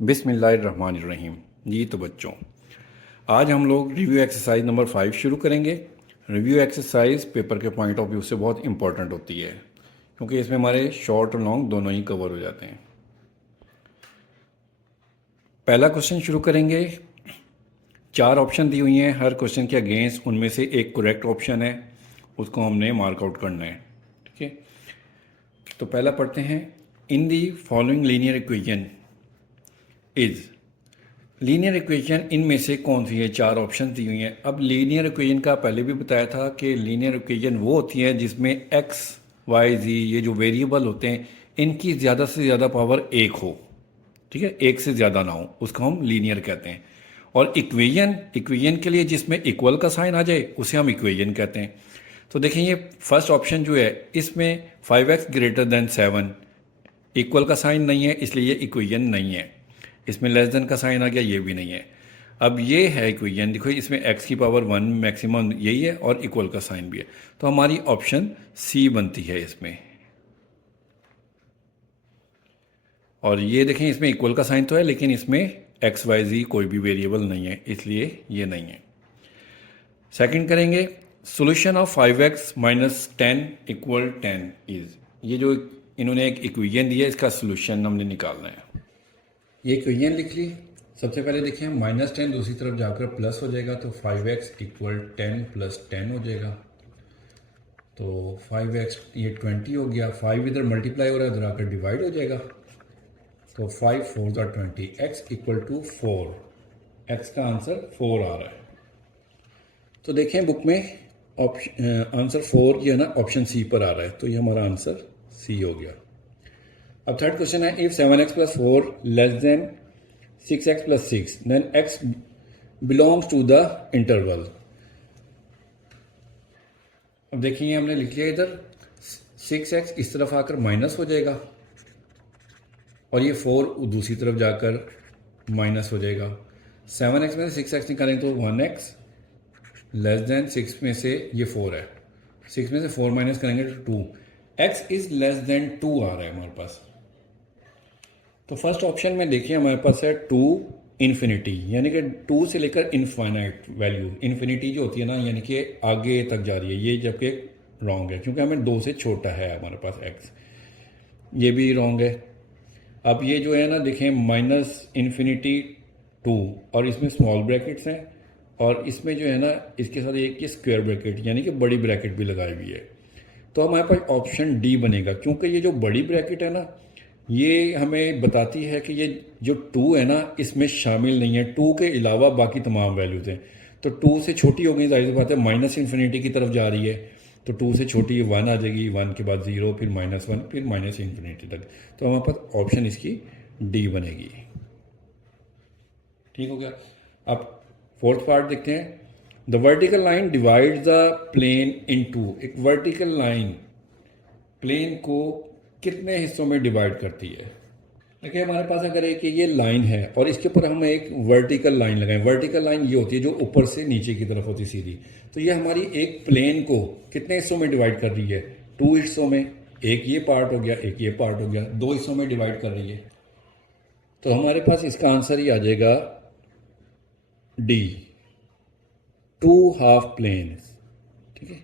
बिस्मिल्लाहिर्रहमानिर्रहीम। जी तो बच्चों, आज हम लोग रिव्यू एक्सरसाइज नंबर 5 शुरू करेंगे। रिव्यू एक्सरसाइज पेपर के पॉइंट ऑफ व्यू से बहुत इंपॉर्टेंट होती है क्योंकि इसमें हमारे शॉर्ट और लॉन्ग दोनों ही कवर हो जाते हैं। पहला क्वेश्चन शुरू करेंगे। 4 ऑप्शन दी हुई हैं, हर क्वेश्चन के अगेंस्ट उनमें से एक करेक्ट ऑप्शन है, उसको हमने मार्कआउट करना है। ठीक है, तो पहला पढ़ते हैं। In the following linear equation is, linear equation इनमें से कौन सी है? 4 ऑप्शन दी हुई हैं। अब लीनियर इक्वेशन का पहले भी बताया था कि लीनियर इक्वेशन वो होती है जिसमें एक्स वाई जी ये जो वेरिएबल होते हैं इनकी ज़्यादा से ज़्यादा पावर 1 हो। ठीक है, 1 से ज़्यादा ना हो, उसको हम लीनियर कहते हैं। और इक्वेशन इक्वेशन के लिए जिसमें इक्वल का साइन आ जाए उसे हम इक्वेशन कहते हैं। तो देखें, ये फर्स्ट ऑप्शन जो है इसमें 5x ग्रेटर देन 7 इक्वल का साइन नहीं है, इसलिए ये इक्वेशन नहीं है। इसमें लेस देन का साइन आ गया, ये भी नहीं है। अब ये है इक्वेशन, देखो इसमें x की पावर 1 मैक्सिमम यही है और इक्वल का साइन भी है, तो हमारी ऑप्शन सी बनती है इसमें। और ये देखें, इसमें इक्वल का साइन तो है लेकिन इसमें एक्स वाई जी कोई भी वेरिएबल नहीं है, इसलिए ये नहीं है। सेकंड करेंगे, solution of 5x minus 10 equal 10 is, ये जो इन्होंने एक इक्वेशन दिया है इसका सोल्यूशन हमने निकालना है। ये इक्वेशन लिख ली। सबसे पहले देखिए, -10 दूसरी तरफ जाकर प्लस हो जाएगा तो 5x इक्वल 10 प्लस 10 हो जाएगा। तो 5x ये 20 हो गया, 5 इधर मल्टीप्लाई हो रहा है, इधर आकर डिवाइड हो जाएगा। तो 5 4 ज़ा 20, x इक्वल टू 4, x का आंसर 4 आ रहा है। तो देखें बुक में आंसर 4 ये ना ऑप्शन सी पर आ रहा है, तो ये हमारा आंसर सी हो गया। अब थर्ड क्वेश्चन है, if 7x plus 4 less than 6x plus 6 then x belongs to the interval. अब देखिए हमने लिख लिया, इधर 6x इस तरफ आकर माइनस हो जाएगा और ये 4 दूसरी तरफ जाकर माइनस हो जाएगा। 7x में से 6x निकालें तो 1x लेस देन 6 में से ये 4 है, 6 में से 4 माइनस करेंगे तो 2, x इज लेस देन 2 आ रहा है हमारे पास। तो फर्स्ट ऑप्शन में देखिए हमारे पास है 2 इन्फिनिटी, यानी कि 2 से लेकर इनफाइनाइट वैल्यू, इन्फिनिटी जो होती है ना यानी कि आगे तक जा रही है, ये जबकि रॉन्ग है क्योंकि हमें 2 से छोटा है हमारे पास x, ये भी रॉन्ग है। अब ये जो है ना देखें, माइनस इन्फिनिटी 2 और इसमें स्मॉल ब्रैकेट्स हैं और इसमें जो है ना इसके साथ एक ये स्क्वायर ब्रैकेट यानी कि बड़ी ब्रैकेट भी लगाई हुई है। तो हमारे पास ऑप्शन डी बनेगा क्योंकि ये जो बड़ी ब्रैकेट है ना ये हमें बताती है कि ये जो 2 है ना इसमें शामिल नहीं है, 2 के अलावा बाकी तमाम वैल्यूज हैं। तो 2 से छोटी हो गई, जाहिर सी बात है माइनस इन्फिनिटी की तरफ जा रही है, तो 2 से छोटी 1 आ जाएगी, 1 के बाद 0, फिर -1, फिर माइनस इन्फिनिटी तक। तो हमारे पास ऑप्शन इसकी डी बनेगी। ठीक हो गया। अब फोर्थ पार्ट देखते हैं। The vertical line divide the plane in two, एक वर्टिकल लाइन प्लेन को कितने हिस्सों में डिवाइड करती है? देखिए हमारे पास अगर एक ये लाइन है और इसके ऊपर हम एक वर्टिकल लाइन लगाएं, वर्टिकल लाइन ये होती है जो ऊपर से नीचे की तरफ होती है सीधी, तो ये हमारी एक प्लेन को कितने हिस्सों में डिवाइड कर रही है? 2 हिस्सों में, एक ये पार्ट हो गया, एक ये पार्ट हो गया, 2 हिस्सों में डिवाइड कर रही है। तो हमारे पास इसका आंसर ही आ जाएगा डी, 2 हाफ प्लेन्स। ठीक है,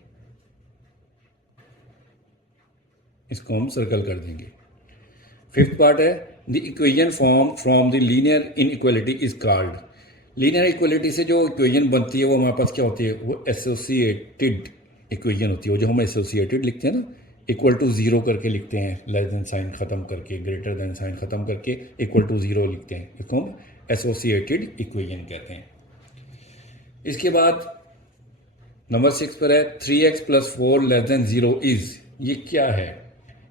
इसको हम सर्कल कर देंगे। फिफ्थ पार्ट है, the equation form from the linear inequality is called. Linear equality से जो इक्वेशन बनती है वो हमारे पास क्या होती है? वो एसोसिएटेड इक्वेशन होती है। वो जो हम एसोसिएटेड लिखते हैं ना, इक्वल टू 0 करके लिखते हैं, लेस देन साइन ख़त्म करके, ग्रेटर देन साइन ख़त्म करके इक्वल टू 0 लिखते हैं, इसको हम एसोसिएटेड इक्वेशन कहते हैं। इसके बाद नंबर 6 पर है, 3x plus 4 less then 0 is, ये क्या है?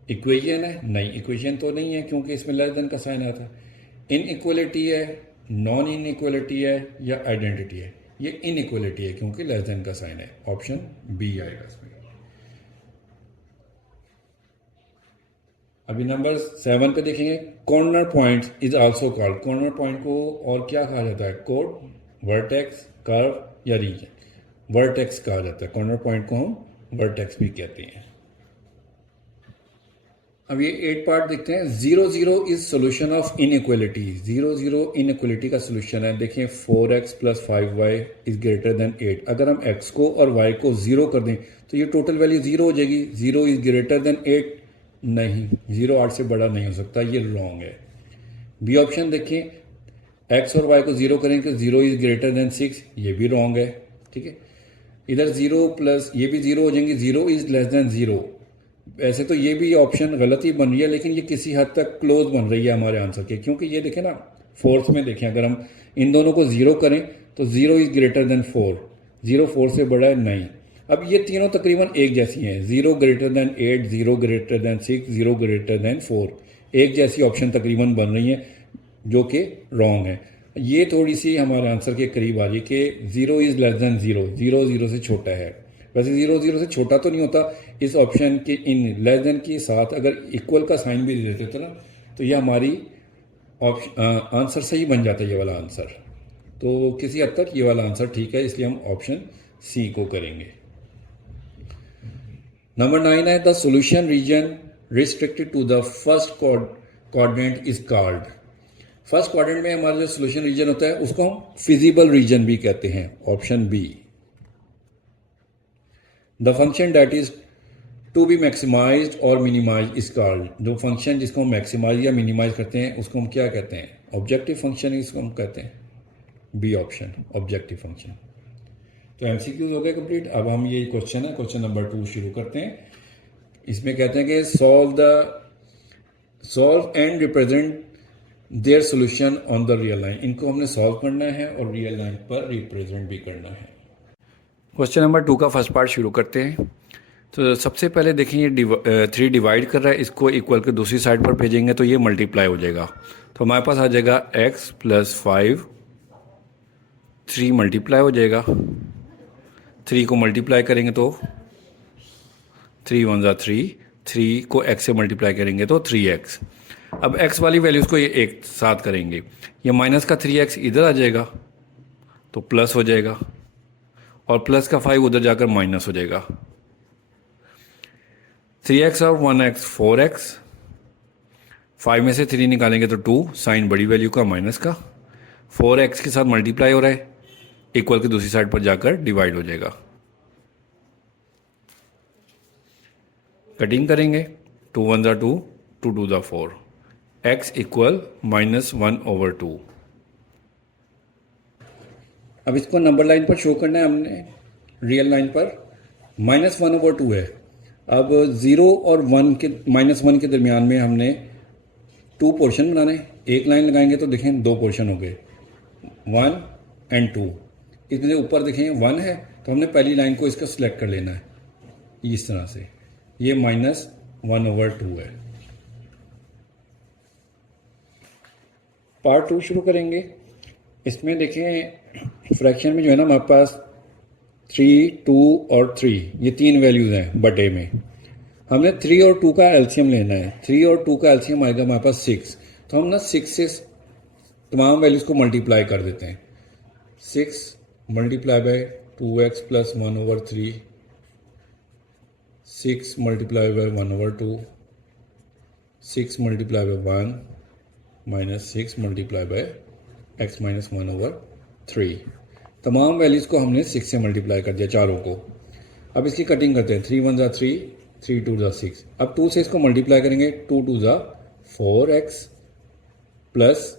इक्वेशन है? नहीं, इक्वेशन तो नहीं है क्योंकि इसमें लेस देन का साइन आता है। इनइक्वालिटी है, नॉन इनइक्वालिटी है या आइडेंटिटी है? ये इनइक्वालिटी है क्योंकि लेस देन का साइन है, ऑप्शन बी आएगा इसमें। अभी नंबर 7 पे देखेंगे, corner point is also called, corner point को और क्या कहा जाता है? कोड, वर्टेक्स, कर्व या रीजन? वर्टेक्स कहा जाता है, कॉर्नर पॉइंट को हम वर्टेक्स भी कहते हैं। अब ये 8 पार्ट देखते हैं। 0 0 is solution of inequality. 0 0 inequality का सोल्यूशन है। देखें 4x plus 5y is greater then 8। अगर हम x को और y को 0 कर दें तो ये टोटल वैल्यू 0 हो जाएगी। 0 इज ग्रेटर देन 8 नहीं, 0 8 से बड़ा नहीं हो सकता, ये रॉन्ग है। बी ऑप्शन देखें, x और y को 0 करें तो 0 इज ग्रेटर देन 6, ये भी रॉन्ग है। ठीक है, इधर 0 प्लस ये भी 0 हो जाएंगे। 0 इज लेस देन 0। वैसे तो ये भी ऑप्शन गलत ही बन रही है, लेकिन ये किसी हद तक क्लोज बन रही है हमारे आंसर के, क्योंकि ये देखें ना, फोर्थ में देखें, अगर हम इन दोनों को 0 करें तो 0 इज ग्रेटर देन 4। 0 4 से बड़ा है नहीं। अब ये तीनों तकरीबन एक जैसी हैं। 0 greater than 8, 0 greater than 6, 0 greater than 4, एक जैसी ऑप्शन तकरीबन बन रही हैं, जो कि रॉन्ग है। ये थोड़ी सी हमारे आंसर के करीब आ रही है कि 0 इज लेस देन 0, 0 0 से छोटा है। वैसे 0 0 से छोटा तो नहीं होता। इस ऑप्शन के इन लेस देन के साथ अगर इक्वल का साइन भी दे देते थे ना, तो ये हमारी आंसर सही बन जाता है, ये वाला आंसर। तो किसी हद तक ये वाला आंसर ठीक है, इसलिए हम ऑप्शन सी को करेंगे। नंबर 9 है the solution region restricted to the first coordinate is called. First quadrant में हमारा जो सॉल्यूशन रीजन होता है उसको हम फिजिबल रीजन भी कहते हैं। Option B. The function that is to be maximised और मिनिमाइज इज कॉल्ड। जो फंक्शन जिसको हम मैक्सिमाइज या मिनिमाइज करते हैं उसको हम क्या कहते हैं? ऑब्जेक्टिव फंक्शन इसको हम कहते हैं। B option, objective function. तो एमसीक्यूज हो गए कंप्लीट। अब हम ये क्वेश्चन है, क्वेश्चन नंबर 2 शुरू करते हैं। इसमें कहते हैं कि solve and represent their solution on the real line. इनको हमने सॉल्व करना है और रियल लाइन पर रिप्रेजेंट भी करना है। क्वेश्चन नंबर 2 का फर्स्ट पार्ट शुरू करते हैं। तो सबसे पहले देखिए ये 3 डिवाइड कर रहा है, इसको इक्वल के दूसरी साइड पर भेजेंगे तो ये मल्टीप्लाई हो जाएगा। तो हमारे पास आ जाएगा x प्लस 5, 3 मल्टीप्लाई हो जाएगा। 3 को मल्टीप्लाई करेंगे तो 3 1 3, 3 को x से मल्टीप्लाई करेंगे तो 3x। अब x वाली वैल्यूज़ को ये एक साथ करेंगे, ये माइनस का 3x इधर आ जाएगा तो प्लस हो जाएगा, और प्लस का 5 उधर जाकर माइनस हो जाएगा। 3x और 1x 4x, 5 में से 3 निकालेंगे तो 2, साइन बड़ी वैल्यू का माइनस का, 4x के साथ मल्टीप्लाई हो रहा है, इक्वल की दूसरी साइड पर जाकर डिवाइड हो जाएगा। कटिंग करेंगे, 2 1 2, 2 2 4, x इक्वल -1/2। अब इसको नंबर लाइन पर शो करना है हमने, रियल लाइन पर। -1/2 है। अब 0 और 1 के -1 के दरमियान में हमने 2 पोर्शन बनाने। एक लाइन लगाएंगे तो देखें 2 पोर्शन हो गए, 1 एंड 2। इसमें से ऊपर देखें 1 है तो हमने पहली लाइन को इसका सिलेक्ट कर लेना है इस तरह से। ये -1/2 है। पार्ट 2 शुरू करेंगे। इसमें देखें फ्रैक्शन में जो है ना हमारे पास 3, 2 और 3, ये 3 वैल्यूज़ हैं बटे में। हमने 3 और 2 का एलसीएम लेना है। 3 और 2 का एलसीएम आएगा हमारे पास 6। तो हम ना 6 से तमाम वैल्यूज़ को मल्टीप्लाई कर देते हैं। 6 multiply by 2x plus 1/3, 6 multiply by 1/2, 6 multiply by 1 minus 6 multiply by x minus 1/3। तमाम वैल्यूज़ को हमने 6 से मल्टीप्लाई कर दिया, चारों को। अब इसकी कटिंग करते हैं। 3 1 3, 3 2 6। अब 2 से इसको मल्टीप्लाई करेंगे, 2 2 4x प्लस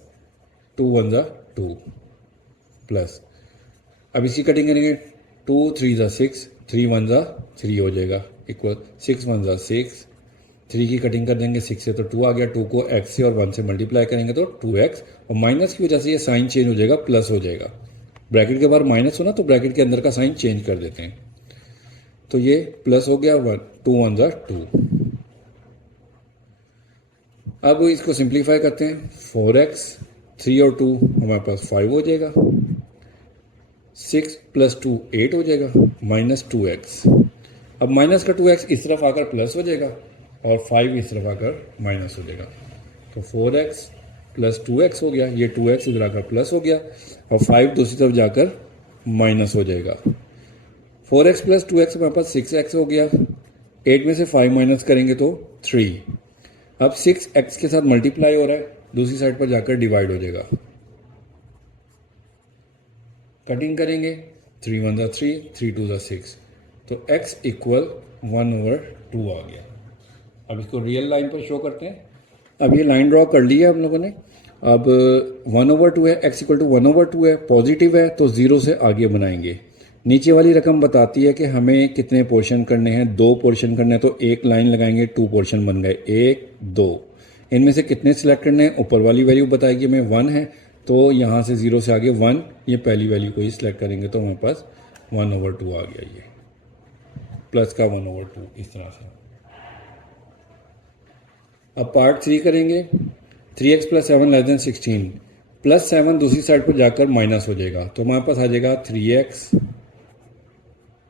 2 1 2 प्लस। अब इसकी कटिंग करेंगे, 2 3 6, 3 1 3 हो जाएगा, इक्वल 6 1 6। 3 की कटिंग कर देंगे 6 से तो 2 आ गया। 2 को x से और 1 से मल्टीप्लाई करेंगे तो 2x, और माइनस की वजह से ये साइन चेंज हो जाएगा, प्लस हो जाएगा। ब्रैकेट के बाहर माइनस हो ना तो ब्रैकेट के अंदर का साइन चेंज कर देते हैं। तो ये प्लस हो गया, 2 1 2। अब इसको सिंप्लीफाई करते हैं। 4x, 3 और 2 हमारे पास 5 हो जाएगा। 6 प्लस 2 8 हो जाएगा, माइनस 2x। अब माइनस का 2x इस तरफ आकर प्लस हो जाएगा और 5 इस तरफ आकर माइनस हो जाएगा। तो 4x प्लस 2x हो गया, ये 2x इधर आकर प्लस हो गया और 5 दूसरी तरफ जाकर माइनस हो जाएगा। 4x प्लस 2x हमारे पास 6x हो गया। 8 में से 5 माइनस करेंगे तो 3। अब 6x के साथ मल्टीप्लाई हो रहा है, दूसरी साइड पर जाकर डिवाइड हो जाएगा। कटिंग करेंगे, 3 1 ज़ा 3, 3 2 ज़ा 6, तो x इक्वल 1/2 आ गया। अब इसको रियल लाइन पर शो करते हैं। अब ये लाइन ड्रॉ कर ली है हम लोगों ने। अब 1/2 है, x इक्वल टू 1/2 है, पॉजिटिव है तो 0 से आगे बनाएंगे। नीचे वाली रकम बताती है कि हमें कितने पोर्शन करने हैं, 2 पोर्शन करने हैं, तो एक लाइन लगाएंगे, 2 पोर्शन बन गए, 1 2। इनमें से कितने सिलेक्ट करने हैं, ऊपर वाली वैल्यू बताएगी हमें 1 है, तो यहाँ से 0 से आगे 1, ये पहली वैल्यू को ही सिलेक्ट करेंगे तो हमारे पास 1/2 आ गया। ये प्लस का 1/2 इस तरह से। अब पार्ट 3 करेंगे, 3x + 7 < 16, प्लस 7 दूसरी साइड पर जाकर माइनस हो जाएगा, तो हमारे पास आ जाएगा 3x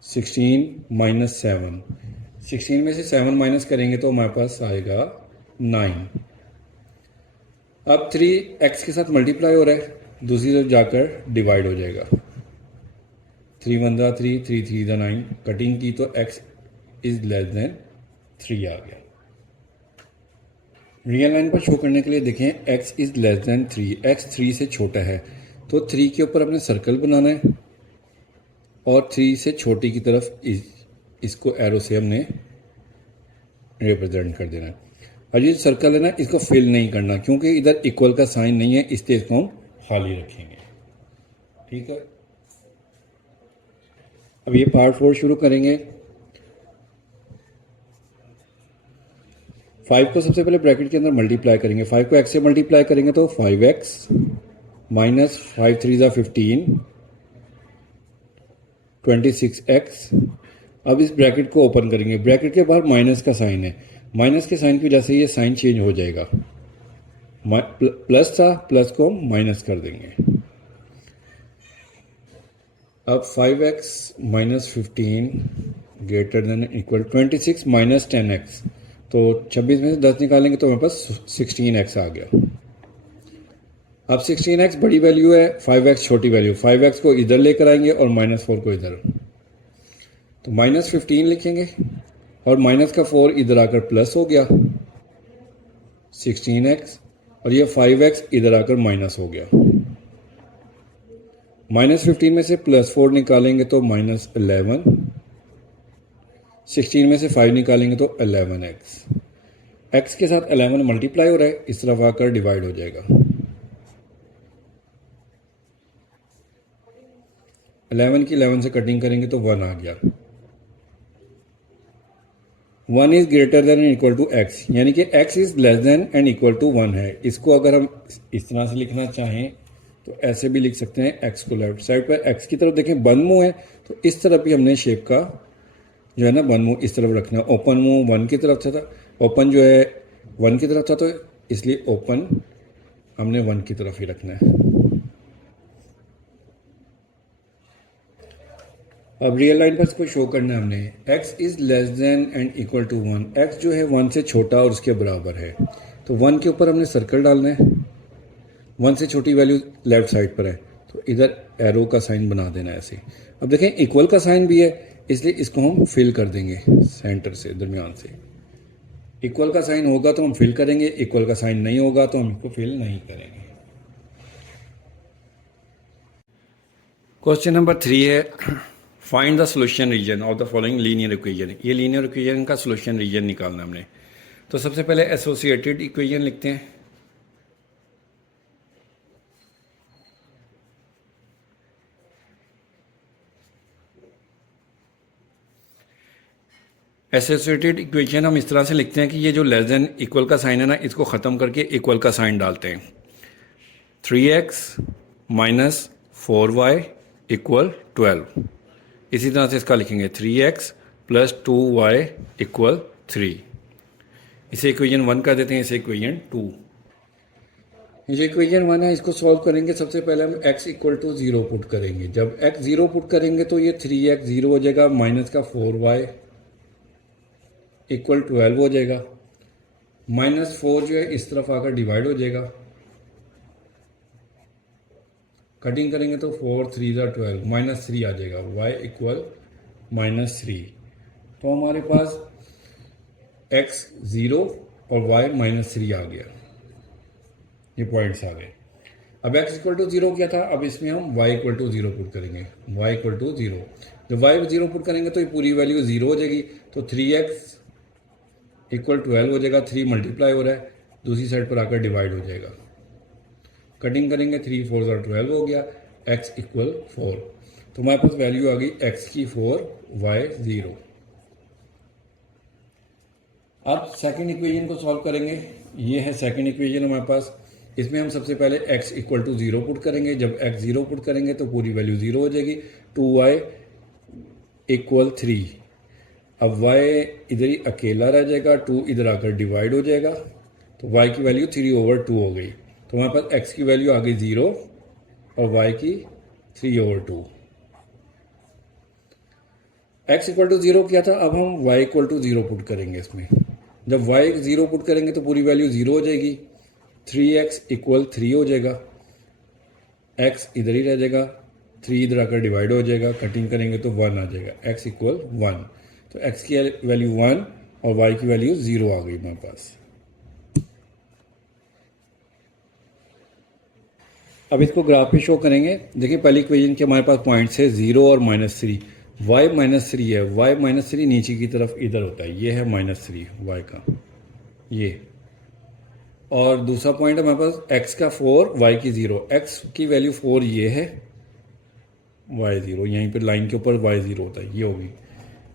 16 - 7। 16 में से 7 माइनस करेंगे तो हमारे पास आएगा 9। अब 3x के साथ मल्टीप्लाई हो रहा है, दूसरी तरफ जाकर डिवाइड हो जाएगा। 3 1 ज़ा 3, 3 3 ज़ा 9, कटिंग की तो x इज लेस देन 3 आ गया। रियल लाइन पर शो करने के लिए देखें, x is less then 3, x 3 से छोटा है, तो 3 के ऊपर अपने सर्कल बनाना है और 3 से छोटी की तरफ इसको एरो से हमने रिप्रेजेंट कर देना है। और ये सर्कल है ना, इसको फिल नहीं करना, क्योंकि इधर इक्वल का साइन नहीं है, इसलिए इसको हम खाली रखेंगे। ठीक है, अब ये पार्ट 4 शुरू करेंगे। 5 को सबसे पहले ब्रैकेट के अंदर मल्टीप्लाई करेंगे, 5 को x से मल्टीप्लाई करेंगे तो 5x माइनस 5 3 ज़ा 15, 26x। अब इस ब्रैकेट को ओपन करेंगे, ब्रैकेट के बाहर माइनस का साइन है, माइनस के साइन की वजह से ये साइन चेंज हो जाएगा। प्लस था, प्लस को माइनस कर देंगे। अब 5x minus 15 greater than equal 26 minus 10x, तो 26 में से 10 निकालेंगे तो हमारे पास 16x आ गया। अब 16x बड़ी वैल्यू है, 5x छोटी वैल्यू, 5x को इधर लेकर आएंगे और -4 को इधर, तो -15 लिखेंगे और माइनस का 4 इधर आकर प्लस हो गया 16x, और ये 5x इधर आकर माइनस हो गया। -15 में से +4 निकालेंगे तो -11, 16 में से 5 निकालेंगे तो 11x। x के साथ 11 मल्टीप्लाई हो रहा है, इस तरफ आकर डिवाइड हो जाएगा। 11 की 11 से कटिंग करेंगे तो 1 आ गया। 1 is greater than and equal to x, यानी कि x is less than and equal to 1 है। इसको अगर हम इस तरह से लिखना चाहें तो ऐसे भी लिख सकते हैं, x को लेफ्ट साइड पर, x की तरफ देखें बंद मुंह है, तो इस तरफ भी हमने शेप का जो है ना बंद मुंह इस तरफ रखना। ओपन मुंह 1 की तरफ था, ओपन जो है 1 की तरफ था, तो इसलिए ओपन हमने 1 की तरफ ही रखना है। अब रियल लाइन पर इसको शो करना है हमने, x is less than and equal to 1, x जो है 1 से छोटा और उसके बराबर है, तो 1 के ऊपर हमने सर्कल डालना है। 1 से छोटी वैल्यू लेफ्ट साइड पर है, तो इधर एरो का साइन बना देना है ऐसे। अब देखें इक्वल का साइन भी है, इसलिए इसको हम फिल कर देंगे सेंटर से, दरमियान से। इक्वल का साइन होगा तो हम फिल करेंगे, इक्वल का साइन नहीं होगा तो हम इसको फिल नहीं करेंगे। क्वेश्चन नंबर 3 है, find the solution region of the following linear equation. ये लीनियर इक्वेशन का सोल्यूशन रीजन निकालना हमने। तो सबसे पहले एसोसिएटेड इक्वेशन लिखते हैं। एसोसिएटेड इक्वेशन हम इस तरह से लिखते हैं कि ये जो लेस देन इक्वल का साइन है ना, इसको ख़त्म करके इक्वल का साइन डालते हैं। 3x minus 4y equal 12। इसी तरह से इसका लिखेंगे 3x प्लस 2y इक्वल 3। इसे इक्वेशन 1 कर देते हैं, इसे इक्वेशन 2। ये इक्वेशन 1 है, इसको सॉल्व करेंगे। सबसे पहले हम x इक्वल टू 0 पुट करेंगे। जब x 0 पुट करेंगे तो ये 3x 0 हो जाएगा, माइनस का 4y इक्वल 12 हो जाएगा। -4 जो है इस तरफ आकर डिवाइड हो जाएगा। कटिंग करेंगे तो 4 3 ज़ा 12, -3 आ जाएगा, y इक्वल -3। तो हमारे पास x 0 और वाई -3 आ गया, ये पॉइंट्स आ गए। अब x इक्वल टू 0 क्या था, अब इसमें हम y इक्वल टू 0 पुट करेंगे, y इक्वल टू 0। जब y 0 पुट करेंगे तो ये पूरी वैल्यू 0 हो जाएगी, तो 3x इक्वल 12 हो जाएगा, 3 मल्टीप्लाई हो रहा है, दूसरी साइड पर आकर डिवाइड हो जाएगा, कटिंग करेंगे, 3 4 और 12 हो गया, x इक्वल 4। तो हमारे पास वैल्यू आ गई x की 4, y 0। अब सेकंड इक्वेशन को सॉल्व करेंगे, ये है सेकंड इक्वेशन हमारे पास। इसमें हम सबसे पहले x इक्वल टू 0 पुट करेंगे, जब x 0 पुट करेंगे तो पूरी वैल्यू 0 हो जाएगी, 2y इक्वल 3। अब y इधर ही अकेला रह जाएगा, 2 इधर आकर डिवाइड हो जाएगा, तो y की वैल्यू 3/2 हो गई। तो हमारे पास x की वैल्यू आ गई 0 और y की 3/2। x इक्वल टू 0 क्या था, अब हम y इक्वल टू 0 पुट करेंगे इसमें। जब y 0 पुट करेंगे तो पूरी वैल्यू 0 हो जाएगी, 3x इक्वल 3 हो जाएगा, x इधर ही रह जाएगा, 3 इधर आकर डिवाइड हो जाएगा, कटिंग करेंगे तो 1 आ जाएगा, x इक्वल 1। तो x की वैल्यू 1 और y की वैल्यू 0 आ गई हमारे पास। अब इसको ग्राफ पे शो करेंगे। देखिए पहली इक्वेशन के हमारे पास पॉइंट्स है 0 और -3, y -3 है, y -3 नीचे की तरफ इधर होता है, ये है -3 y का ये, और दूसरा पॉइंट है हमारे पास x का 4, y की 0, x की वैल्यू 4 ये है, y 0 यहीं पर लाइन के ऊपर y 0 होता है, ये होगी।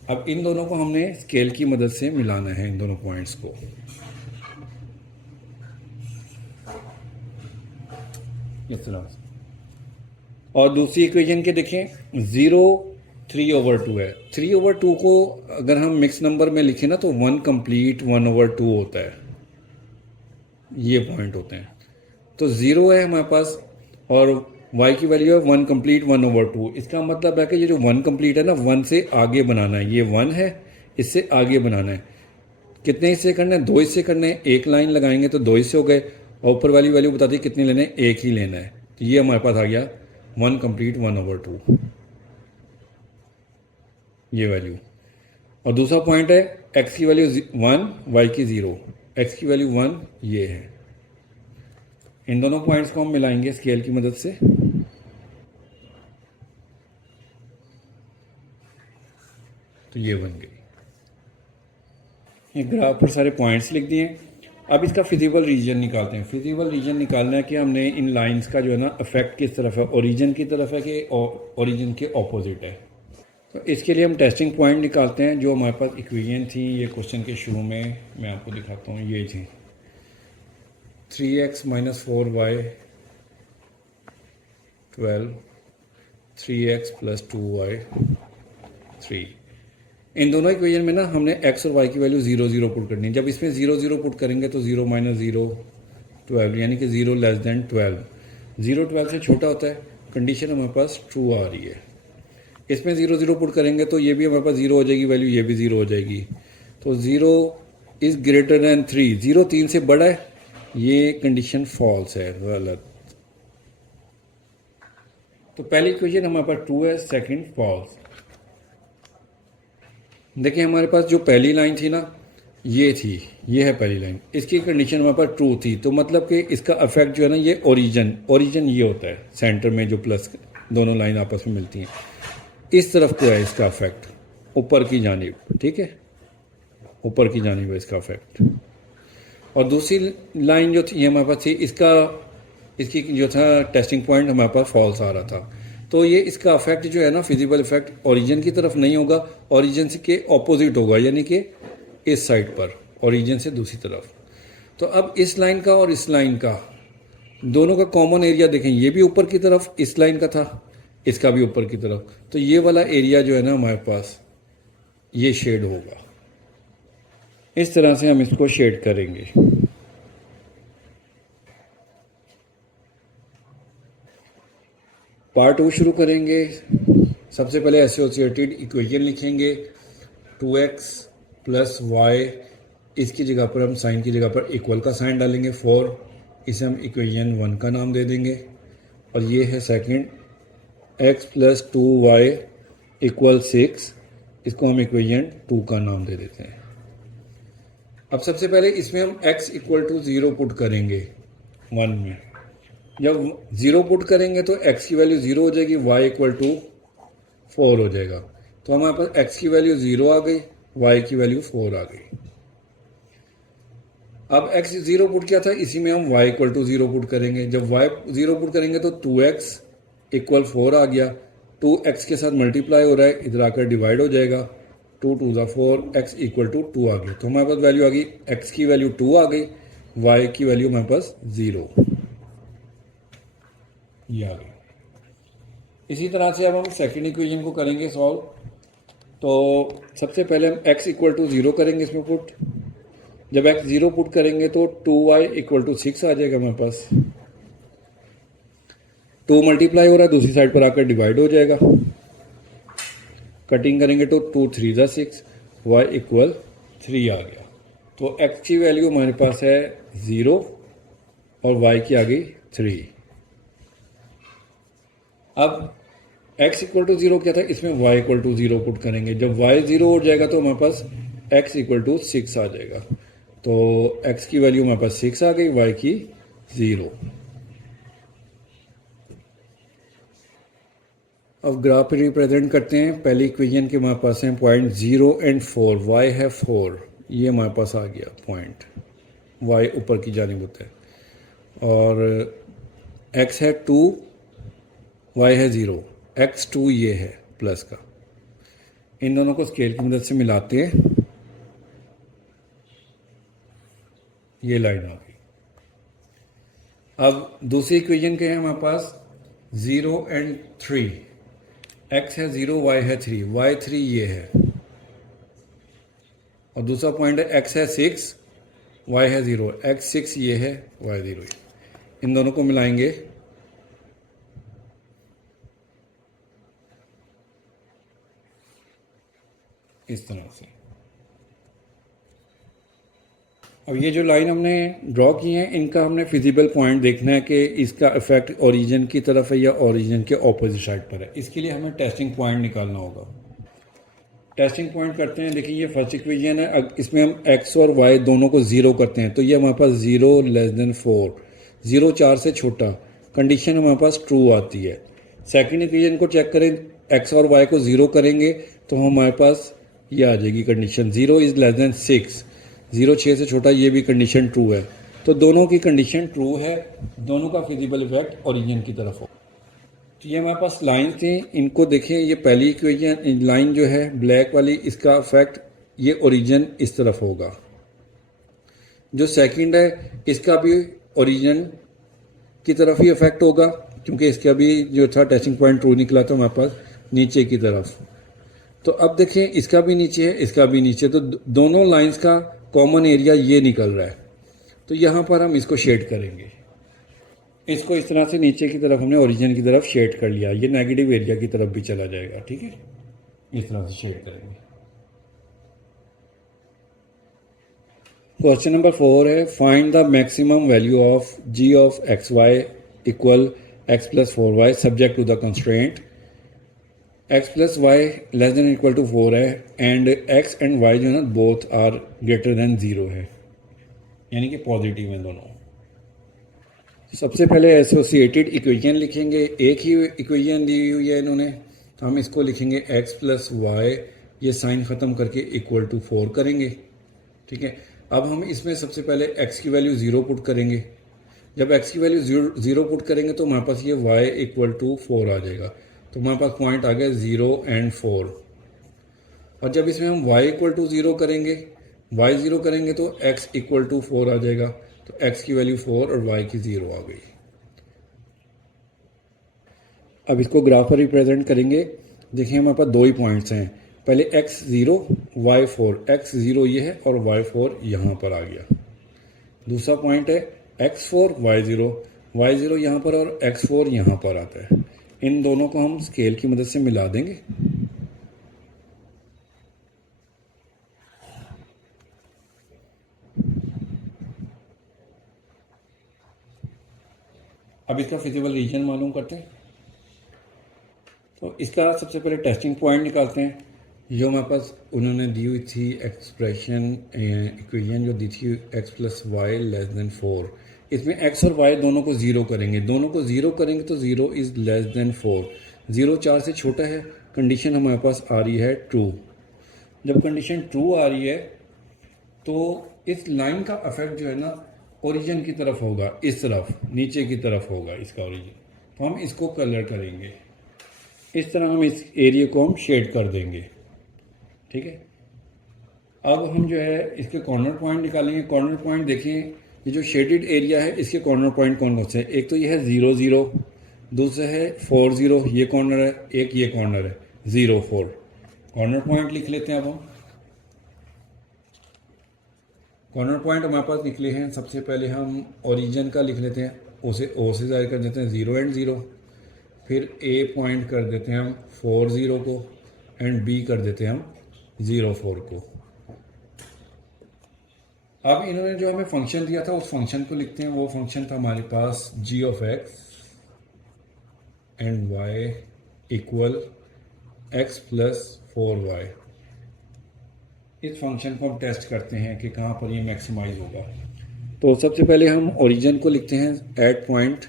अब इन दोनों को हमने स्केल की मदद से मिलाना है, इन दोनों पॉइंट्स को। इस तरह से। और दूसरी इक्वेशन के देखें 0 3/2 है, 3/2 को अगर हम मिक्स नंबर में लिखें ना तो 1 कंप्लीट 1/2 होता है, ये पॉइंट होते हैं। तो 0 है हमारे पास और y की वैल्यू है 1 कंप्लीट 1/2। इसका मतलब है कि ये जो 1 कंप्लीट है ना, 1 से आगे बनाना है, ये 1 है, इससे आगे बनाना है। कितने हिस्से करने हैं, 2 हिस्से करने हैं, एक लाइन लगाएंगे तो 2 हिस्से हो गए, और ऊपर वाली वैल्यू बताती है कितने लेने हैं, एक ही लेना है। तो ये हमारे पास आ गया 1 कंप्लीट 1/2, ये वैल्यू। और दूसरा पॉइंट है x की वैल्यू 1, y की 0, x की वैल्यू 1 ये है। इन दोनों पॉइंट्स को हम मिलाएंगे स्केल की मदद से। तो ये बन गई, ये ग्राफ पर सारे पॉइंट्स लिख दिए। अब इसका फिजिबल रीजन निकालते हैं। फिजिबल रीजन निकालना है कि हमने इन लाइंस का जो है ना इफेक्ट किस तरफ है, ओरिजिन की तरफ है कि ओरिजिन के ऑपोजिट है। तो इसके लिए हम टेस्टिंग पॉइंट निकालते हैं। जो हमारे पास इक्वेशन थी ये क्वेश्चन के शुरू में, मैं आपको दिखाता हूँ, ये थी 3x - 4y 12, 3x + 2y 3। इन दोनों इक्वेशन में ना हमने x और y की वैल्यू 0 0 पुट करनी है। जब इसमें 0 0 पुट करेंगे तो 0 - 0 12, यानी कि 0 < 12। 0 12 से छोटा होता है, कंडीशन हमारे पास ट्रू आ रही है। इसमें 0 0 पुट करेंगे तो ये भी हमारे पास 0 हो जाएगी वैल्यू, ये भी 0 हो जाएगी। तो 0 इज ग्रेटर देन 3, 0 3 से बड़ा है, ये कंडीशन फॉल्स है, गलत। तो पहली इक्वेशन हमारे पास ट्रू है, सेकंड फॉल्स। देखिए हमारे पास जो पहली लाइन थी ना, ये थी, ये है पहली लाइन, इसकी कंडीशन हमारे पास ट्रू थी। तो मतलब कि इसका इफेक्ट जो है ना, ये ओरिजिन ये होता है, सेंटर में जो प्लस दोनों लाइन आपस में मिलती हैं, इस तरफ को है इसका इफेक्ट, ऊपर की जानिब, ठीक है, ऊपर की जानिब है इसका इफेक्ट। और दूसरी लाइन जो थी हमारे पास थी, इसकी जो था टेस्टिंग पॉइंट हमारे पास फॉल्स आ रहा था। तो ये इसका इफेक्ट जो है ना, फिजिबल इफेक्ट ओरिजिन की तरफ नहीं होगा, ओरिजिन के ऑपोजिट होगा, यानी कि इस साइड पर, ओरिजिन से दूसरी तरफ। तो अब इस लाइन का और इस लाइन का दोनों का कॉमन एरिया देखें, ये भी ऊपर की तरफ इस लाइन का था, इसका भी ऊपर की तरफ, तो ये वाला एरिया जो है ना हमारे पास, ये शेड होगा। इस तरह से हम इसको शेड करेंगे। पार्ट 2 शुरू करेंगे। सबसे पहले एसोसिएटेड इक्वेशन लिखेंगे, 2x + y, इसकी जगह पर हम साइन की जगह पर इक्वल का साइन डालेंगे, 4, इसे हम इक्वेशन 1 का नाम दे देंगे। और ये है सेकंड, x + 2y = 6, इसको हम इक्वेशन 2 का नाम दे देते हैं। अब सबसे पहले इसमें हम x इक्वल टू 0 पुट करेंगे 1 में। जब 0 पुट करेंगे तो x की वैल्यू 0 हो जाएगी, y इक्वल टू 4 हो जाएगा। तो हमारे पास x की वैल्यू 0 आ गई, y की वैल्यू 4 आ गई। अब x 0 पुट किया था, इसी में हम y इक्वल टू 0 पुट करेंगे। जब y 0 पुट करेंगे तो 2x इक्वल 4 आ गया। 2x के साथ मल्टीप्लाई हो रहा है, इधर आकर डिवाइड हो जाएगा। 2 2 ज़ा 4, x इक्वल टू 2 आ गया। तो हमारे पास वैल्यू आ गई, x की वैल्यू 2 आ गई, y की वैल्यू हमारे पास 0 ये आ गई। इसी तरह से अब हम सेकेंड इक्वेशन को करेंगे सॉल्व। तो सबसे पहले हम x इक्वल टू 0 करेंगे इसमें पुट। जब x 0 पुट करेंगे तो 2y इक्वल टू 6 आ जाएगा हमारे पास। 2 मल्टीप्लाई हो रहा है, दूसरी साइड पर आकर डिवाइड हो जाएगा। कटिंग करेंगे तो 2 3 ज़ा 6, y इक्वल 3 आ गया। तो x की वैल्यू हमारे पास है 0 और y की आ गई 3। अब x इक्वल टू 0 क्या था, इसमें y इक्वल टू 0 पुट करेंगे। जब y 0 हो जाएगा तो हमारे पास x इक्वल टू 6 आ जाएगा। तो x की वैल्यू हमारे पास 6 आ गई, y की 0। अब ग्राफ रिप्रेजेंट करते हैं। पहली इक्वेशन के हमारे पास है पॉइंट 0 एंड 4, y है 4, ये हमारे पास आ गया पॉइंट, y ऊपर की जानिब होता है। और x है 2, y है 0, x2 ये है प्लस का। इन दोनों को स्केल की मदद से मिलाते हैं, ये लाइन आ गई। अब दूसरी इक्वेशन के हैं हमारे पास 0 एंड 3, x है 0, y है 3, y3 ये है। और दूसरा पॉइंट है x है 6, y है 0, x6 ये है, y0। इन दोनों को मिलाएंगे, इस तरह से। अब ये जो लाइन हमने ड्रॉ की है, इनका हमने फिजिबल पॉइंट देखना है कि इसका इफेक्ट ओरिजिन की तरफ है या ओरिजिन के ऑपोजिट साइड पर है। इसके लिए हमें टेस्टिंग पॉइंट निकालना होगा। टेस्टिंग पॉइंट करते हैं। देखिए ये फर्स्ट इक्वेशन है, इसमें हम x और y दोनों को 0 करते हैं तो ये हमारे पास 0 लेस देन 4, 0 4 से छोटा, कंडीशन हमारे पास ट्रू आती है। सेकंड इक्वेशन को चेक करें, x और y को 0 करेंगे तो हमारे पास ये आ जाएगी कंडीशन 0 इज़ लेस देन 6, 0 6 से छोटा, ये भी कंडीशन ट्रू है। तो दोनों की कंडीशन ट्रू है, दोनों का फिजिबल इफेक्ट ओरिजिन की तरफ हो। तो ये हमारे पास लाइन थी, इनको देखें। ये पहली इक्वेशन लाइन जो है ब्लैक वाली, इसका इफेक्ट ये ओरिजिन इस तरफ होगा। जो सेकंड है इसका भी ओरिजिन की तरफ ही इफेक्ट होगा, क्योंकि इसका भी जो था टेस्टिंग पॉइंट ट्रू निकला था हमारे पास नीचे की तरफ। तो अब देखें इसका भी नीचे है, इसका भी नीचे, तो दोनों लाइंस का कॉमन एरिया ये निकल रहा है। तो यहाँ पर हम इसको शेड करेंगे, इसको इस तरह से नीचे की तरफ हमने ओरिजिन की तरफ शेड कर लिया। ये नेगेटिव एरिया की तरफ भी चला जाएगा, ठीक है, इस तरह से शेड करेंगे। क्वेश्चन नंबर 4 है, find the maximum value of g of X Y equal x plus 4y subject to the constraint x plus Y less than equal to 4 है एंड x एंड y जो है ना both are greater than 0 है, यानी कि positive हैं दोनों। सबसे पहले एसोसिएटेड इक्वेशन लिखेंगे। एक ही इक्वेशन दी हुई है इन्होंने, तो हम इसको लिखेंगे x प्लस वाई, ये साइन ख़त्म करके इक्वल टू 4 करेंगे, ठीक है। अब हम इसमें सबसे पहले x की वैल्यू 0 पुट करेंगे। जब x की वैल्यू 0 पुट करेंगे तो हमारे पास ये y इक्वल टू 4 आ जाएगा। तो हमारे पास पॉइंट आ गया 0 एंड 4। और जब इसमें हम y इक्वल टू 0 करेंगे, y 0 करेंगे तो x इक्वल टू 4 आ जाएगा। तो x की वैल्यू 4 और y की 0 आ गई। अब इसको ग्राफ पर रिप्रेजेंट करेंगे। देखिए हमारे पास दो ही पॉइंट्स हैं, पहले x 0 y 4, x 0 ये है और y 4 यहाँ पर आ गया। दूसरा पॉइंट है x 4 y 0 यहाँ पर और x 4 यहाँ पर आता है। इन दोनों को हम स्केल की मदद से मिला देंगे। अब इसका फिजिबल रीजन मालूम करते हैं। तो इसका सबसे पहले टेस्टिंग पॉइंट निकालते हैं। जो हमारे पास उन्होंने दी हुई थी एक्सप्रेशन इक्वेशन जो दी थी x plus Y less than 4, इसमें x और y दोनों को ज़ीरो करेंगे, दोनों को ज़ीरो करेंगे तो 0 इज़ लेस देन 4, 0 4 से छोटा है, कंडीशन हमारे पास आ रही है ट्रू। जब कंडीशन ट्रू आ रही है तो इस लाइन का इफेक्ट जो है ना ओरिजिन की तरफ होगा, इस तरफ नीचे की तरफ होगा इसका ओरिजिन, तो हम इसको कलर करेंगे, इस तरह हम इस एरिया को हम शेड कर देंगे। ठीक है, अब हम जो है इसके कॉर्नर पॉइंट निकालेंगे। कॉर्नर पॉइंट देखिए, ये जो शेडेड एरिया है इसके कॉर्नर पॉइंट कौन कौन से हैं? एक तो ये है 0 0, दूसरा है 4 0, ये कॉर्नर है, एक ये कॉर्नर है 0 4। कॉर्नर पॉइंट लिख लेते हैं। अब हम कॉर्नर पॉइंट हमारे पास निकले हैं। सबसे पहले हम ओरिजिन का लिख लेते हैं, उसे ओ से ज़ाहिर कर देते हैं 0 एंड 0, फिर ए पॉइंट कर देते हैं हम 4 0 को, एंड बी कर देते हैं हम 0 4 को। अब इन्होंने जो हमें फंक्शन दिया था उस फंक्शन को लिखते हैं। वो फंक्शन था हमारे पास g of x and y equal x plus 4y। इस फंक्शन को हम टेस्ट करते हैं कि कहाँ पर ये मैक्सिमाइज होगा। तो सबसे पहले हम ओरिजिन को लिखते हैं एट पॉइंट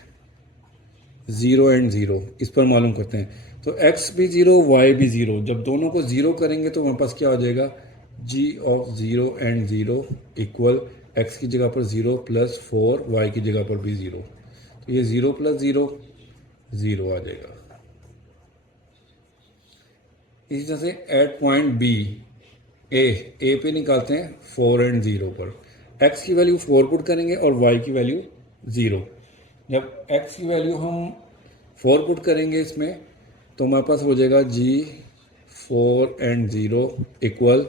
0 एंड 0, इस पर मालूम करते हैं। तो x भी 0 y भी 0, जब दोनों को 0 करेंगे तो हमारे पास क्या हो जाएगा, g of 0 and 0 equal x की जगह पर 0 प्लस 4, y की जगह पर भी 0, तो ये 0 प्लस 0 0 आ जाएगा। इसी तरह से एट पॉइंट b ए पे निकालते हैं 4 एंड 0 पर, x की वैल्यू 4 पुट करेंगे और y की वैल्यू 0। जब x की वैल्यू हम 4 पुट करेंगे इसमें तो हमारे पास हो जाएगा g 4 एंड 0 इक्वल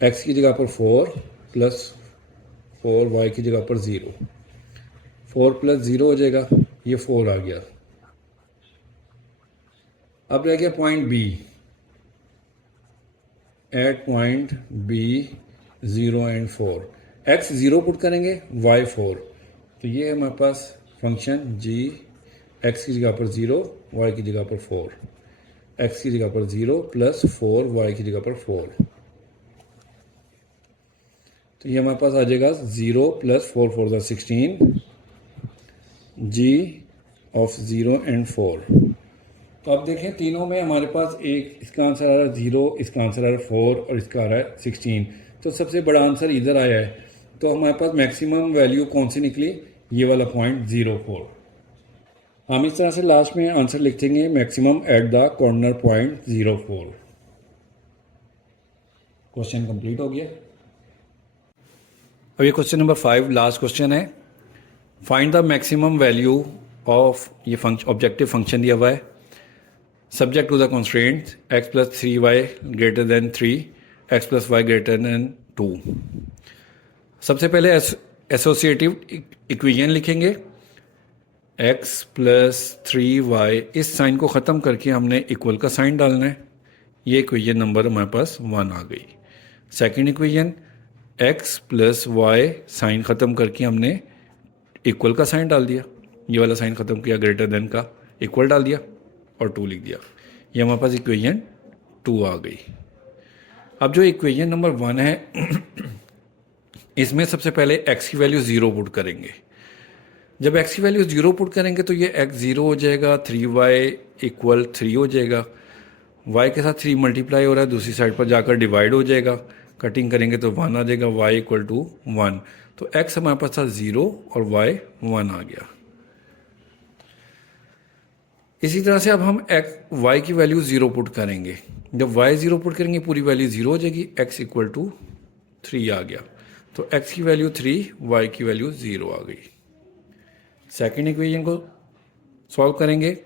x की जगह पर 4 प्लस 4, y की जगह पर 0, 4 प्लस 0 हो जाएगा, ये 4 आ गया। अब रह गया point b, at point b 0 and 4, x 0 put करेंगे y 4, तो ये है हमारे पास फंक्शन g, x की जगह पर 0, y की जगह पर 4, x की जगह पर 0 प्लस 4, y की जगह पर 4, तो ये हमारे पास आ जाएगा 0 प्लस 4 4 ज़ा 16, g ऑफ 0 एंड 4। तो आप देखें तीनों में हमारे पास एक, इसका आंसर आ रहा है 0, इसका आंसर आ रहा है 4 और इसका आ रहा है 16, तो सबसे बड़ा आंसर इधर आया है। तो हमारे पास मैक्सिमम वैल्यू कौन सी निकली, ये वाला पॉइंट 0 4। हम इस तरह से लास्ट में आंसर लिख देंगे maximum at the corner point 0 4। Question complete हो गया। अब ये क्वेश्चन नंबर 5 लास्ट क्वेश्चन है। Find the maximum value of, ये ऑब्जेक्टिव फंक्शन दिया हुआ है, subject to the constraints x plus 3y greater than 3, x plus y greater than 2। सबसे पहले एसोसिएटिव इक्वेशन लिखेंगे, x प्लस 3y, इस साइन को ख़त्म करके हमने इक्वल का साइन डालना है, ये इक्वेशन नंबर हमारे पास 1 आ गई। Second equation x plus y, sign ख़त्म करके हमने इक्वल का साइन डाल दिया, ये वाला साइन ख़त्म किया, ग्रेटर देन का इक्वल डाल दिया और 2 लिख दिया, ये हमारे पास इक्वेशन 2 आ गई। अब जो इक्वेशन नंबर 1 है इसमें सबसे पहले x की वैल्यू 0 पुट करेंगे। जब x की वैल्यू 0 पुट करेंगे तो ये x 0 हो जाएगा, 3y इक्वल 3 हो जाएगा, y के साथ 3 मल्टीप्लाई हो रहा है, दूसरी साइड पर जाकर डिवाइड हो जाएगा, कटिंग करेंगे तो 1 आ जाएगा, y इक्वल टू 1, तो x हमारे पास था 0 और y 1 आ गया। इसी तरह से अब हम y की वैल्यू 0 पुट करेंगे। जब y 0 पुट करेंगे पूरी वैल्यू 0 हो जाएगी, x इक्वल टू 3 आ गया, तो x की वैल्यू 3, y की वैल्यू 0 आ गई। सेकंड इक्वेशन को सॉल्व करेंगे,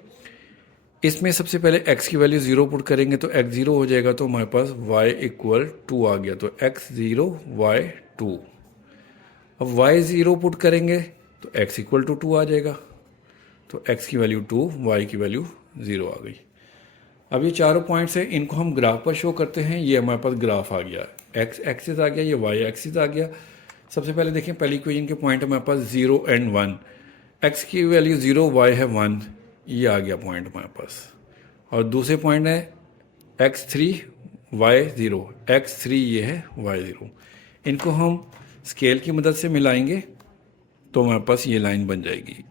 इसमें सबसे पहले x की वैल्यू 0 पुट करेंगे तो x 0 हो जाएगा, तो हमारे पास y इक्वल 2 आ गया, तो x 0 y 2। अब y 0 पुट करेंगे तो x इक्वल टू 2 आ जाएगा, तो x की वैल्यू 2, y की वैल्यू 0 आ गई। अब ये चारों पॉइंट्स हैं, इनको हम ग्राफ पर शो करते हैं। ये हमारे पास ग्राफ आ गया, x एक्सिस आ गया, ये y एक्सिस आ गया। सबसे पहले देखें पहली इक्वेशन के पॉइंट हमारे पास 0 एंड 1, x की वैल्यू 0, y है 1, ये आ गया पॉइंट हमारे पास। और दूसरे पॉइंट है x 3, y0, x3 ये है y0। इनको हम स्केल की मदद से मिलाएंगे तो हमारे पास ये लाइन बन जाएगी।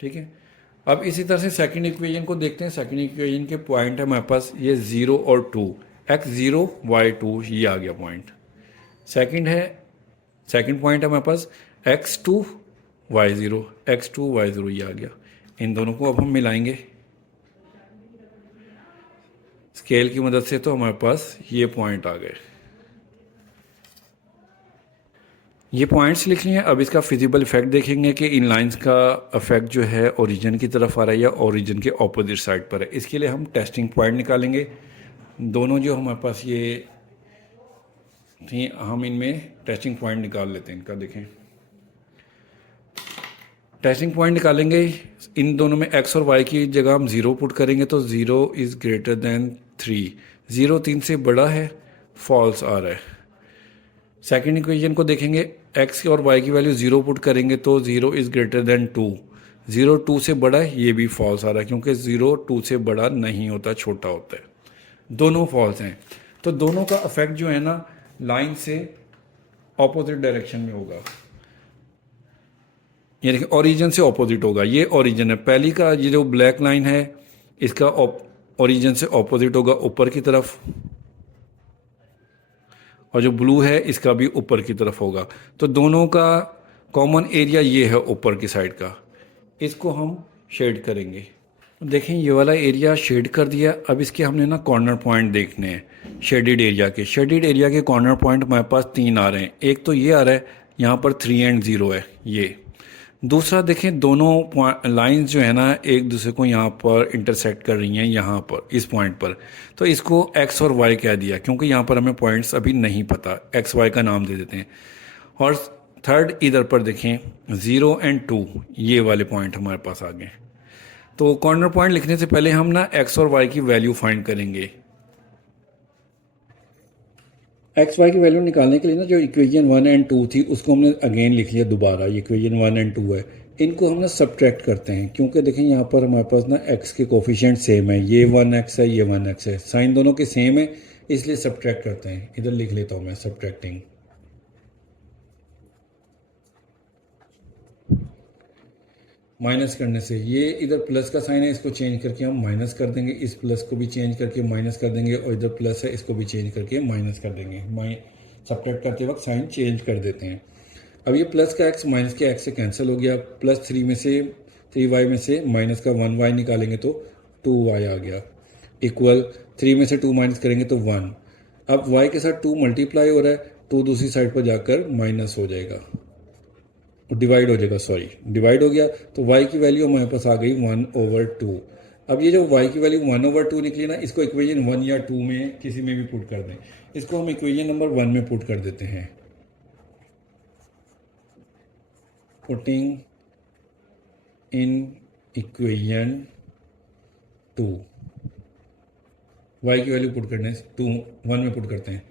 ठीक है, अब इसी तरह से सेकंड इक्वेशन को देखते हैं। सेकंड इक्वेशन के पॉइंट है हमारे पास ये 0 और 2, x0 y2 ये आ गया पॉइंट। सेकंड पॉइंट है हमारे पास x2 y0 ये आ गया। इन दोनों को अब हम मिलाएंगे स्केल की मदद से तो हमारे पास ये पॉइंट आ गए। ये पॉइंट्स लिख लिए। अब इसका फिजिबल इफेक्ट देखेंगे कि इन लाइंस का इफेक्ट जो है ओरिजिन की तरफ आ रहा है या ओरिजिन के ऑपोजिट साइड पर है। इसके लिए हम टेस्टिंग पॉइंट निकालेंगे। दोनों जो हमारे पास ये थी, हम इनमें टेस्टिंग पॉइंट निकाल लेते हैं। इनका देखें, टेस्टिंग पॉइंट निकालेंगे। इन दोनों में x और y की जगह हम 0 पुट करेंगे तो 0 इज़ ग्रेटर दैन 3। 0 3 से बड़ा है, फॉल्स आ रहा है। सेकेंड इक्वेशन को देखेंगे, x और y की वैल्यू 0 पुट करेंगे तो 0 इज़ ग्रेटर दैन 2। 0 2 से बड़ा है, ये भी फॉल्स आ रहा है क्योंकि 0 2 से बड़ा नहीं होता, छोटा होता है। दोनों फॉल्स हैं। तो दोनों का इफेक्ट जो है ना लाइन से ऑपोजिट डायरेक्शन में होगा। ये देखिए, ओरिजिन से ऑपोजिट होगा। ये ओरिजिन है, पहली का ये जो ब्लैक लाइन है इसका ओरिजिन से ऑपोजिट होगा ऊपर की तरफ, और जो ब्लू है इसका भी ऊपर की तरफ होगा। तो दोनों का कॉमन एरिया ये है ऊपर की साइड का। इसको हम शेड करेंगे। देखें, ये वाला एरिया शेड कर दिया। अब इसके हमने ना कॉर्नर पॉइंट देखने हैं शेडिड एरिया के। शेडिड एरिया के कॉर्नर पॉइंट हमारे पास 3 आ रहे हैं। एक तो ये आ रहा है, यहाँ पर 3 और 0 है ये। दूसरा देखें, दोनों लाइंस जो है ना एक दूसरे को यहाँ पर इंटरसेक्ट कर रही हैं, यहाँ पर इस पॉइंट पर। तो इसको x और y कह दिया क्योंकि यहाँ पर हमें पॉइंट्स अभी नहीं पता, x y का नाम दे देते हैं। और थर्ड इधर पर देखें 0 और 2 ये वाले पॉइंट हमारे पास आ गए। तो कॉर्नर पॉइंट लिखने से पहले हम ना x और y की वैल्यू फाइंड करेंगे। एक्स वाई की वैल्यू निकालने के लिए ना जो इक्वेशन 1 और 2 थी उसको हमने अगेन लिख लिया दोबारा। ये इक्वेशन 1 और 2 है, इनको हम ना सब्ट्रैक्ट करते हैं क्योंकि देखें यहाँ पर हमारे पास ना x के कोफिशिएंट सेम है। ये 1x है, ये 1x है, साइन दोनों के सेम है, इसलिए सब्ट्रैक्ट करते हैं। इधर लिख लेता हूँ मैं सब्ट्रैक्टिंग। माइनस करने से ये इधर प्लस का साइन है, इसको चेंज करके हम माइनस कर देंगे। इस प्लस को भी चेंज करके माइनस कर देंगे, और इधर प्लस है इसको भी चेंज करके माइनस कर देंगे। सब्ट्रैक्ट करते वक्त साइन चेंज कर देते हैं। अब ये प्लस का x माइनस के x से कैंसिल हो गया। प्लस 3 में से 3y में से माइनस का 1y निकालेंगे तो 2y आ गया, इक्वल 3 में से 2 माइनस करेंगे तो 1। अब y के साथ 2 मल्टीप्लाई हो रहा है, 2 दूसरी साइड पर जाकर माइनस हो जाएगा, डिवाइड हो जाएगा, सॉरी डिवाइड हो गया। तो y की वैल्यू हमारे पास आ गई 1/2। अब ये जो y की वैल्यू 1/2 निकली ना, इसको इक्वेशन 1 या 2 में किसी में भी पुट कर दें। इसको हम इक्वेशन नंबर 1 में पुट कर देते हैं। पुटिंग इन इक्वेशन 2, y की वैल्यू पुट करने 1 में पुट करते हैं,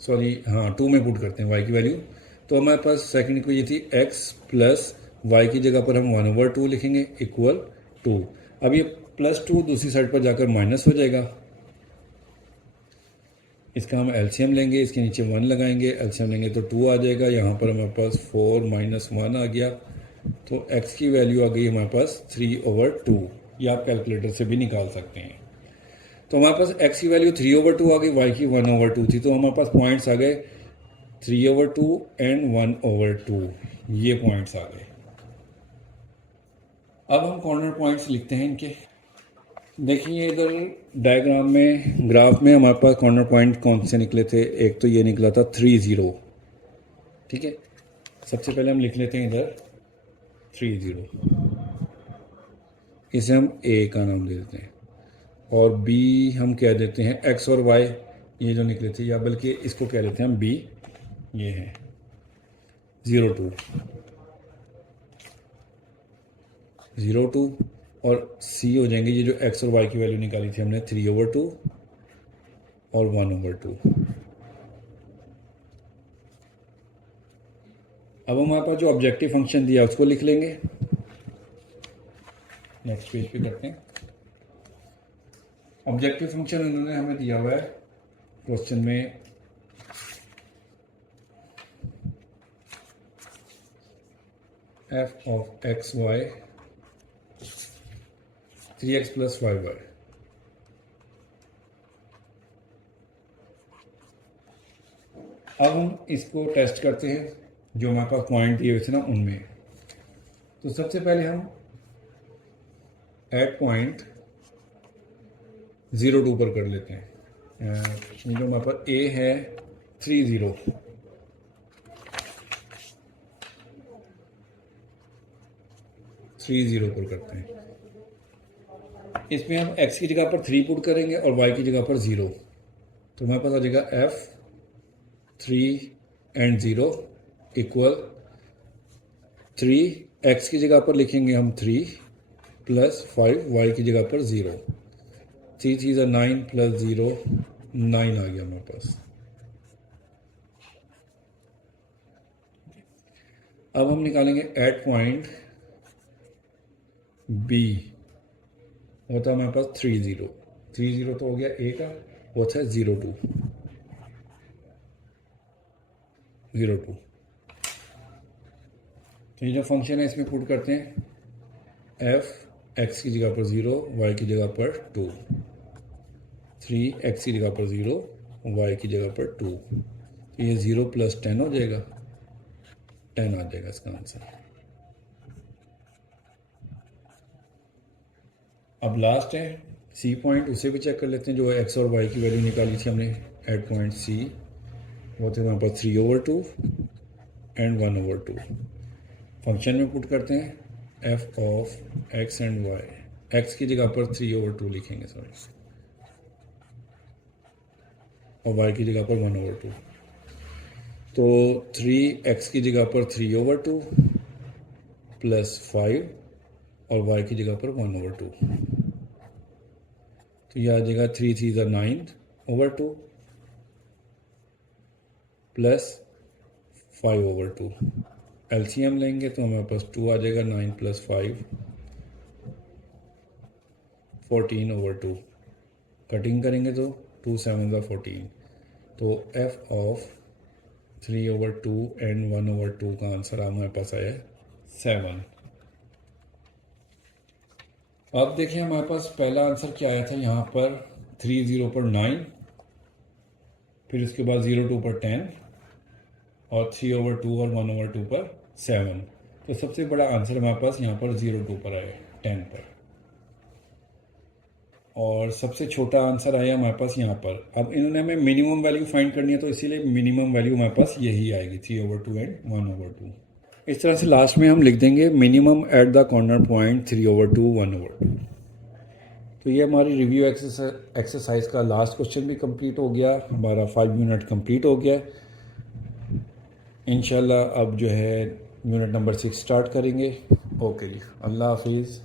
सॉरी हाँ 2 में पुट करते हैं y की वैल्यू। तो हमारे पास सेकंड इक्वेशन थी x प्लस y की जगह पर हम 1/2 लिखेंगे, इक्वल 2। अब ये +2 दूसरी साइड पर जाकर माइनस हो जाएगा। इसका हम एलसीएम लेंगे, इसके नीचे 1 लगाएंगे, एलसीएम लेंगे तो 2 आ जाएगा। यहाँ पर हमारे पास 4 - 1 आ गया, तो x की वैल्यू आ गई हमारे पास 3/2। ये आप कैलकुलेटर से भी निकाल सकते हैं। तो हमारे पास x की वैल्यू 3/2 आ गई, y की 1/2 थी। तो हमारे पास पॉइंट्स आ गए 3/2 एंड 1/2, ये पॉइंट्स आ गए। अब हम कॉर्नर पॉइंट्स लिखते हैं इनके। देखिए इधर डायग्राम में, ग्राफ में हमारे पास कॉर्नर पॉइंट कौन से निकले थे। एक तो ये निकला था 3 0, ठीक है। सबसे पहले हम लिख लेते हैं इधर 3 0, इसे हम A का नाम दे देते हैं, और B हम कह देते हैं x और y ये जो निकले थे, या बल्कि इसको कह देते हैं हम B, ये है 0 2 0 2, और C हो जाएंगे ये जो x और y की वैल्यू निकाली थी हमने 3/2 और 1/2। अब हमारे पास जो ऑब्जेक्टिव फंक्शन दिया उसको लिख लेंगे। नेक्स्ट पेज पे करते हैं। ऑब्जेक्टिव फंक्शन उन्होंने हमें दिया हुआ है क्वेश्चन में f of x y 3x plus 5y। अब हम इसको टेस्ट करते हैं जो हमारे पास पॉइंट दिए हुए थे ना उनमें। तो सबसे पहले हम एट पॉइंट 0 2 पर कर लेते हैं। जो हमारे पास a है 3 0, पर करते हैं। इसमें हम x की जगह पर 3 पुट करेंगे और y की जगह पर 0, तो हमारे पास आ जाएगा f 3 and 0 इक्वल 3। x की जगह पर लिखेंगे हम 3 प्लस 5, y की जगह पर 0। 3 3 is 9 प्लस 0 9 आ गया हमारे पास। अब हम निकालेंगे एट पॉइंट b, होता है हमारे पास 3 0। 3 0 तो हो गया a का, होता है 0 2 0 2। तो ये जो फंक्शन है इसमें पुट करते हैं f x की जगह पर 0, y की जगह पर 2, 3 x की जगह पर 0, y की जगह पर 2। तो ये 0 प्लस 10 हो जाएगा, 10 आ जाएगा इसका आंसर। अब लास्ट है सी पॉइंट, उसे भी चेक कर लेते हैं। जो x और y की वैल्यू निकाली थी हमने एट पॉइंट सी, वो थे हमारे पास 3/2 एंड 1/2। फंक्शन में पुट करते हैं f of x and y। x की जगह पर 3/2 लिखेंगे सॉरी, और y की जगह पर 1/2। तो 3x की जगह पर 3/2 प्लस 5 और y की जगह पर 1/2। तो यह आ जाएगा 3 3 is 9/2 प्लस 5/2। एलसीएम लेंगे तो हमारे पास 2 आ जाएगा, 9 प्लस 5 14/2। कटिंग करेंगे तो 2 7 14। तो f ऑफ 3/2 एंड 1/2 का आंसर हमारे पास आया 7। अब देखिए हमारे पास पहला आंसर क्या आया था, यहाँ पर 3 0 पर 9, फिर उसके बाद 0 2 पर 10 और 3/2 और 1/2 पर 7। तो सबसे बड़ा आंसर हमारे पास यहाँ पर 0 2 पर आया 10 पर, और सबसे छोटा आंसर आया हमारे पास यहाँ पर। अब इन्होंने हमें मिनिमम वैल्यू फाइंड करनी है, तो इसीलिए मिनिमम वैल्यू हमारे पास यही आएगी 3/2 एंड 1/2। इस तरह से लास्ट में हम लिख देंगे minimum at the corner point 3/2 1/2। तो ये हमारी रिव्यू एक्सरसाइज का लास्ट क्वेश्चन भी कंप्लीट हो गया, हमारा 5 यूनिट कंप्लीट हो गया। इंशाल्लाह अब जो है यूनिट नंबर 6 स्टार्ट करेंगे। ओके जी, अल्लाह हाफिज़।